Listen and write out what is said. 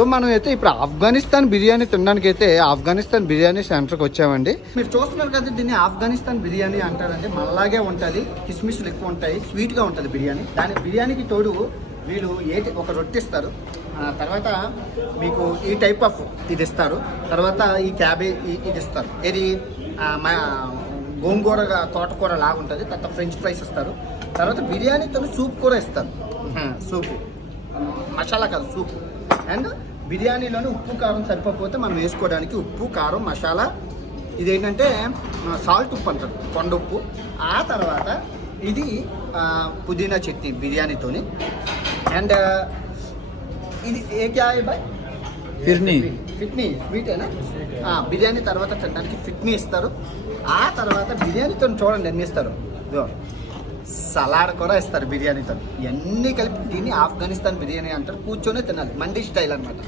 So మనం అయితే ఇప్పుడు ఆఫ్ఘనిస్తాన్ బిర్యానీ తినడానికి అయితే ఆఫ్ఘనిస్తాన్ బిర్యానీ సెంటర్కి వచ్చామండి. మీరు చూస్తున్నారు కదా, దీన్ని ఆఫ్ఘనిస్తాన్ బిర్యానీ అంటారండి. మనలాగే ఉంటుంది, కిస్మిస్లు ఎక్కువ ఉంటాయి, స్వీట్గా ఉంటుంది బిర్యానీ. దాని బిర్యానీకి తోడు వీళ్ళు ఒక రొట్టె ఇస్తారు, తర్వాత మీకు ఈ టైప్ ఆఫ్ ఇది ఇస్తారు, తర్వాత ఈ క్యాబేజ్ ఇది ఇస్తారు, ఇది గోంగూర తోటకూర లాగా ఉంటుంది, తర్వాత ఫ్రెంచ్ ఫ్రైస్ ఇస్తారు, తర్వాత బిర్యానీతో సూప్ కూడా ఇస్తారు. సూపు మసాలా కాదు, సూప్. అండ్ బిర్యానీలోనే ఉప్పు కారం సరిపోతే మనం వేసుకోవడానికి ఉప్పు కారం మసాలా, ఇదేంటంటే సాల్ట్ ఉప్పు అంటారు, కొండ ఉప్పు. ఆ తర్వాత ఇది పుదీనా చట్నీ బిర్యానీతోని. అండ్ ఇది ఏ క్యా బాయ్ ఫిట్నీ స్వీటేనా. బిర్యానీ తర్వాత తినడానికి ఫిట్నీ ఇస్తారు. ఆ తర్వాత బిర్యానీతో చూడండి ఎన్ని ఇస్తారు, సలాడ్ కూడా ఇస్తారు బిర్యానీతో. ఇవన్నీ కలిపి దీన్ని ఆఫ్ఘనిస్తాన్ బిర్యానీ అంటారు. కూర్చొనే తినాలి, మండీ స్టైల్ అనమాట.